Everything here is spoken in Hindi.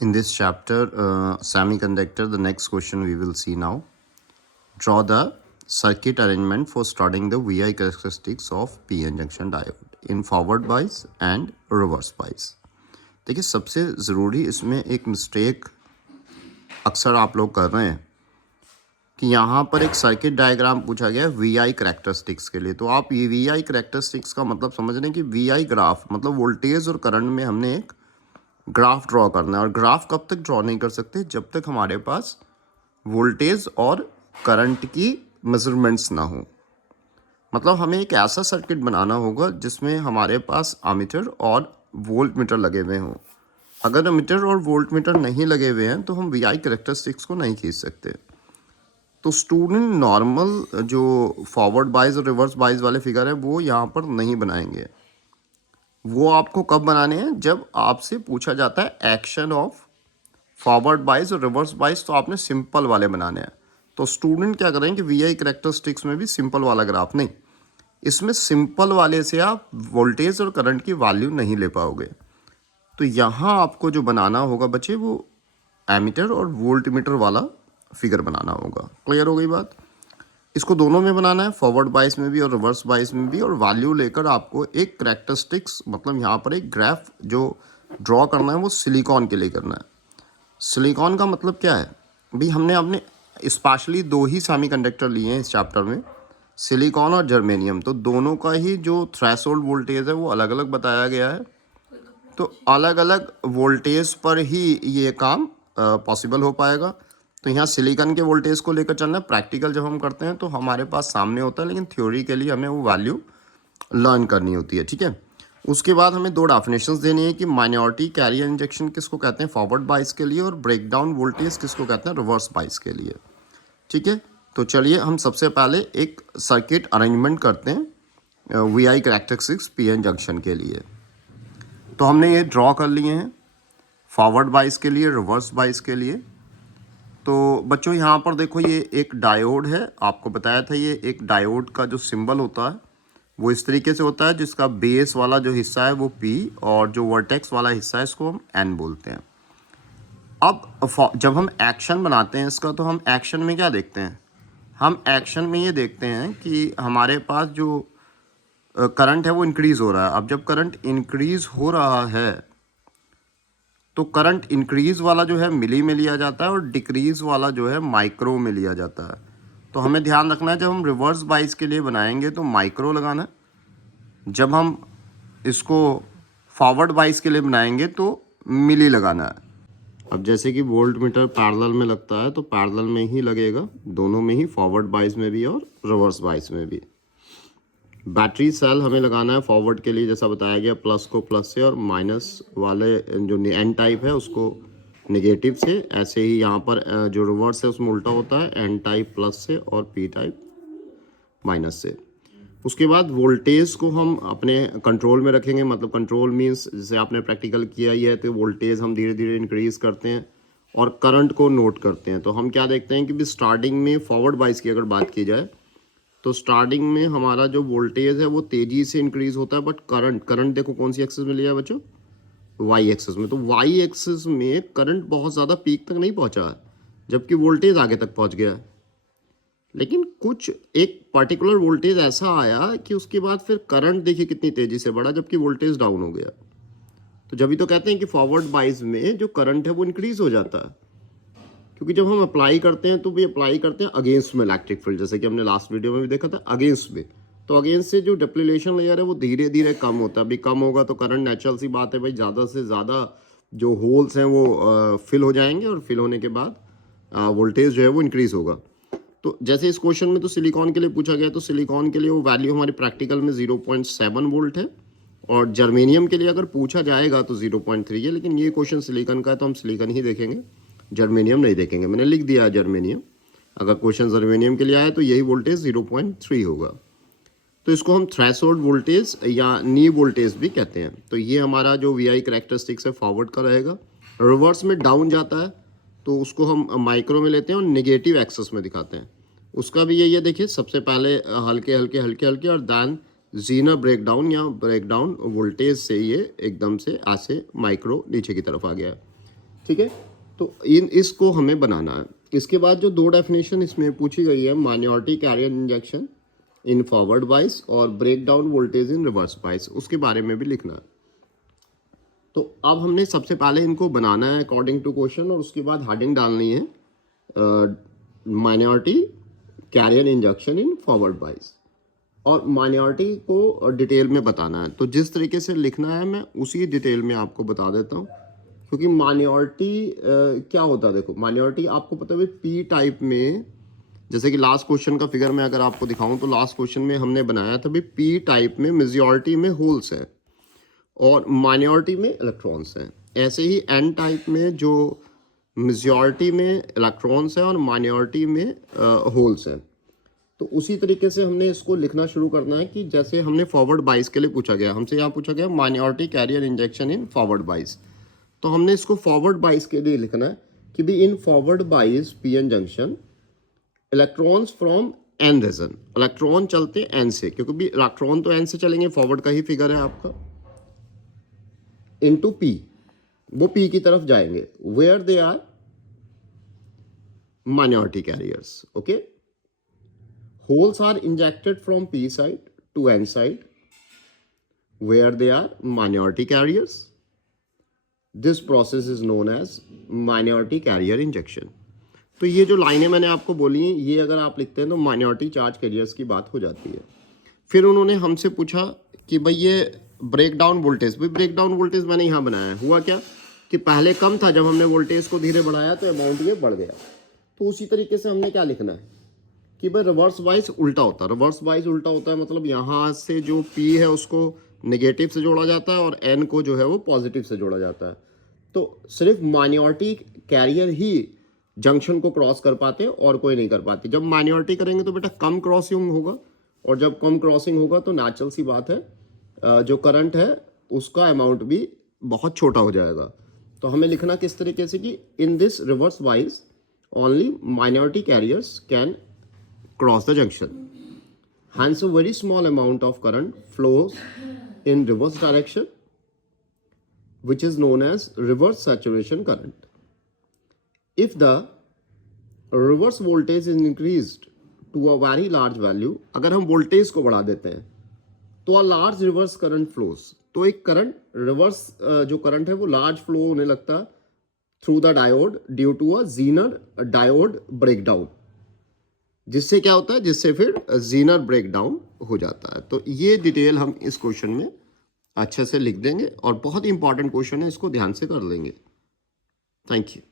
In this chapter, semiconductor, the next question we will see now. Draw the circuit arrangement for studying the VI characteristics of PN junction diode in forward bias and reverse bias. देखिए, सबसे ज़रूरी इसमें एक मिस्टेक अक्सर आप लोग कर रहे हैं कि यहाँ पर एक सर्किट डायग्राम पूछा गया है VI करैक्टरिस्टिक्स के लिए। तो आप ये VI करैक्टरिस्टिक्स का मतलब समझ रहे हैं कि VI ग्राफ मतलब वोल्टेज और करंट में हमने एक ग्राफ ड्रॉ करना है। और ग्राफ कब तक ड्रॉ नहीं कर सकते? जब तक हमारे पास वोल्टेज और करंट की मेजरमेंट्स ना हो। मतलब हमें एक ऐसा सर्किट बनाना होगा जिसमें हमारे पास एमीटर और वोल्ट मीटर लगे हुए हों। अगर एमीटर और वोल्ट मीटर नहीं लगे हुए हैं तो हम VI करैक्टरिस्टिक्स को नहीं खींच सकते। तो स्टूडेंट नॉर्मल जो फॉरवर्ड बाइज और रिवर्स बाइज वाले फिगर है वो यहाँ पर नहीं बनाएंगे। वो आपको कब बनाने हैं? जब आपसे पूछा जाता है एक्शन ऑफ फॉरवर्ड बाइज और रिवर्स बाइज, तो आपने सिंपल वाले बनाने हैं। तो स्टूडेंट क्या करें कि VI करैक्टरिस्टिक्स में भी सिंपल वाला ग्राफ नहीं, इसमें सिंपल वाले से आप वोल्टेज और करंट की वैल्यू नहीं ले पाओगे। तो यहाँ आपको जो बनाना होगा बच्चे वो एमीटर और वोल्ट मीटर वाला फिगर बनाना होगा। क्लियर हो गई बात? इसको दोनों में बनाना है, फॉरवर्ड बाइस में भी और रिवर्स बाइस में भी, और वैल्यू लेकर आपको एक करैक्टरिस्टिक्स मतलब यहाँ पर एक ग्राफ जो ड्रॉ करना है वो सिलिकॉन के लिए करना है। सिलिकॉन का मतलब क्या है भाई? हमने अपने स्पेशली दो ही सेमीकंडक्टर लिए हैं इस चैप्टर में, सिलिकॉन और जर्मेनियम। तो दोनों का ही जो थ्रेशोल्ड वोल्टेज है वो अलग अलग बताया गया है। तो अलग अलग वोल्टेज पर ही ये काम पॉसिबल हो पाएगा। तो यहाँ सिलिकॉन के वोल्टेज को लेकर चलना है। प्रैक्टिकल जब हम करते हैं तो हमारे पास सामने होता है, लेकिन थ्योरी के लिए हमें वो वैल्यू लर्न करनी होती है। ठीक है, उसके बाद हमें दो डेफिनेशंस देनी है कि माइनॉरिटी कैरियर इंजेक्शन किसको कहते हैं फॉरवर्ड बाइस के लिए, और ब्रेकडाउन वोल्टेज किसको कहते हैं रिवर्स बाइस के लिए। ठीक है, तो चलिए हम सबसे पहले एक सर्किट अरेंजमेंट करते हैं VI करैक्टरिस्टिक्स PN जंक्शन के लिए। तो हमने ये ड्रॉ कर लिए हैं फॉरवर्ड बाइस के लिए, रिवर्स बाइस के लिए। तो बच्चों यहाँ पर देखो, ये एक डायोड है। आपको बताया था ये एक डायोड का जो सिंबल होता है वो इस तरीके से होता है, जिसका बेस वाला जो हिस्सा है वो P और जो वर्टेक्स वाला हिस्सा है इसको हम N बोलते हैं। अब जब हम एक्शन बनाते हैं इसका, तो हम एक्शन में क्या देखते हैं? हम एक्शन में ये देखते हैं कि हमारे पास जो करंट है वो इंक्रीज़ हो रहा है। अब जब करंट इंक्रीज़ हो रहा है तो करंट इंक्रीज़ वाला जो है मिली में लिया जाता है और डिक्रीज़ वाला जो है माइक्रो में लिया जाता है। तो हमें ध्यान रखना है, जब हम रिवर्स बाइस के लिए बनाएंगे तो माइक्रो लगाना है, जब हम इसको फॉरवर्ड बाइस के लिए बनाएंगे तो मिली लगाना है। अब जैसे कि वोल्ट मीटर पैरेलल में लगता है तो पैरेलल में ही लगेगा, दोनों में ही, फॉरवर्ड बाइस में भी और रिवर्स बाइस में भी। बैटरी सेल हमें लगाना है फॉरवर्ड के लिए, जैसा बताया गया, प्लस को प्लस से और माइनस वाले जो N टाइप है उसको नेगेटिव से। ऐसे ही यहाँ पर जो रिवर्स है उसमें उल्टा होता है, N टाइप प्लस से और P टाइप माइनस से। उसके बाद वोल्टेज को हम अपने कंट्रोल में रखेंगे। मतलब कंट्रोल मीन्स जैसे आपने प्रैक्टिकल किया ही है, तो वोल्टेज हम धीरे धीरे इंक्रीज करते हैं और करंट को नोट करते हैं। तो हम क्या देखते हैं कि स्टार्टिंग में फॉरवर्ड बाइस की अगर बात की जाए तो स्टार्टिंग में हमारा जो वोल्टेज है वो तेज़ी से इंक्रीज होता है, बट करंट देखो कौन सी एक्सिस में लिया है बच्चों? वाई एक्सिस में। तो वाई एक्सिस में करंट बहुत ज़्यादा पीक तक नहीं पहुंचा है, जबकि वोल्टेज आगे तक पहुंच गया है। लेकिन कुछ एक पर्टिकुलर वोल्टेज ऐसा आया कि उसके बाद फिर करंट देखिए कितनी तेज़ी से बढ़ा, जबकि वोल्टेज डाउन हो गया। तो जब भी तो कहते हैं कि फॉरवर्ड बाइस में जो करंट है वो इंक्रीज हो जाता है, क्योंकि जब हम अप्लाई करते हैं तो भी अप्लाई करते हैं अगेंस्ट में इलेक्ट्रिक फील्ड, जैसे कि हमने लास्ट वीडियो में भी देखा था अगेंस्ट में। तो अगेंस्ट से जो डिप्लीशन लेयर है वो धीरे धीरे कम होता है। अभी कम होगा तो करंट नेचुरल सी बात है भाई, ज़्यादा से ज़्यादा जो होल्स हैं वो फिल हो जाएंगे और फिल होने के बाद वोल्टेज जो है वो इंक्रीज होगा। तो जैसे इस क्वेश्चन में तो सिलिकॉन के लिए पूछा गया, तो सिलिकॉन के लिए वो वैल्यू हमारी प्रैक्टिकल में 0.7 वोल्ट है, और जर्मेनियम के लिए अगर पूछा जाएगा तो 0.3 है। लेकिन ये क्वेश्चन सिलिकॉन का है तो हम सिलिकॉन ही देखेंगे, जर्मेनियम नहीं देखेंगे। मैंने लिख दिया है जर्मेनियम। अगर क्वेश्चन जर्मेनियम के लिए आया तो यही वोल्टेज 0.3 होगा। तो इसको हम थ्रेशोल्ड वोल्टेज या नी वोल्टेज भी कहते हैं। तो ये हमारा जो VI करैक्टरिस्टिक्स है फॉरवर्ड का रहेगा। रिवर्स में डाउन जाता है तो उसको हम माइक्रो में लेते हैं और नेगेटिव एक्सेस में दिखाते हैं। उसका भी यही है, देखिए सबसे पहले हल्के हल्के हल्के हल्के और दैन जीना ब्रेकडाउन या ब्रेकडाउन वोल्टेज से ये एकदम से ऐसे माइक्रो नीचे की तरफ आ गया है। ठीक है, तो इसको हमें बनाना है। इसके बाद जो दो डेफिनेशन इसमें पूछी गई है, माइनॉरिटी कैरियर इंजेक्शन इन फॉरवर्ड बाइस और ब्रेक डाउन वोल्टेज इन रिवर्स बाइस, उसके बारे में भी लिखना है। तो अब हमने सबसे पहले इनको बनाना है अकॉर्डिंग टू क्वेश्चन, और उसके बाद हेडिंग डालनी है माइनॉरिटी कैरियर इंजेक्शन इन फॉरवर्ड बाइस, और माइनॉरिटी को डिटेल में बताना है। तो जिस तरीके से लिखना है मैं उसी डिटेल में आपको बता देता हूँ, क्योंकि माइनॉरिटी क्या होता है, देखो माइनॉरिटी आपको पता है पी टाइप में, जैसे कि लास्ट क्वेश्चन का फिगर मैं अगर आपको दिखाऊं तो लास्ट क्वेश्चन में हमने बनाया था भी पी टाइप में मेजॉरिटी में होल्स है और माइनॉरिटी में इलेक्ट्रॉन्स हैं। ऐसे ही एन टाइप में जो मेजॉरिटी में इलेक्ट्रॉन्स हैं और माइनॉरिटी में होल्स हैं। तो उसी तरीके से हमने इसको लिखना शुरू करना है कि जैसे हमने फॉरवर्ड बाइस के लिए पूछा गया, हमसे यहाँ पूछा गया माइनॉरिटी कैरियर इंजेक्शन इन फॉरवर्ड बाइस, तो हमने इसको फॉरवर्ड बाइस के लिए लिखना है कि भी in forward bias PN junction electrons from N region, electron चलते एन से, क्योंकि भी इलेक्ट्रॉन तो एन से चलेंगे, फॉरवर्ड का ही फिगर है आपका, इनटू पी, वो पी की तरफ जाएंगे, where they are minority carriers. Okay, holes are injected from P side to N side where they are minority carriers. This process is known as minority carrier injection. तो ये जो लाइनें मैंने आपको बोली हैं, ये अगर आप लिखते हैं तो माइनॉरिटी चार्ज कैरियर्स की बात हो जाती है। फिर उन्होंने हमसे पूछा कि भाई ये ब्रेक डाउन वोल्टेज, भाई ब्रेक डाउन वोल्टेज मैंने यहाँ बनाया है, हुआ क्या कि पहले कम था, जब हमने वोल्टेज को धीरे बढ़ाया तो अमाउंट ये बढ़ गया। तो उसी तरीके से हमने क्या लिखना है कि भाई रिवर्स वाइज उल्टा होता है। रिवर्स वाइज उल्टा होता है मतलब यहाँ से जो पी है उसको नेगेटिव से जोड़ा जाता है और एन को जो है वो पॉजिटिव से जोड़ा जाता है। तो सिर्फ माइनॉरिटी कैरियर ही जंक्शन को क्रॉस कर पाते हैं और कोई नहीं कर पाती। जब माइनॉरिटी करेंगे तो बेटा कम क्रॉसिंग होगा, और जब कम क्रॉसिंग होगा तो नेचुरल सी बात है जो करंट है उसका अमाउंट भी बहुत छोटा हो जाएगा। तो हमें लिखना किस तरीके से कि in this reverse wise only minority carriers can cross the junction, hence a very small amount of current flows in reverse direction, which is known as reverse saturation current. If the reverse voltage is increased to a very large value, अगर हम वोल्टेज को बढ़ा देते हैं तो a large reverse current flows, तो एक करंट रिवर्स जो करंट है वो लार्ज फ्लो होने लगता है through the diode due to a Zener diode breakdown, जिससे क्या होता है, जिससे फिर जीनर ब्रेकडाउन हो जाता है। तो ये डिटेल हम इस क्वेश्चन में अच्छे से लिख देंगे और बहुत ही इंपॉर्टेंट क्वेश्चन है, इसको ध्यान से कर लेंगे। Thank you.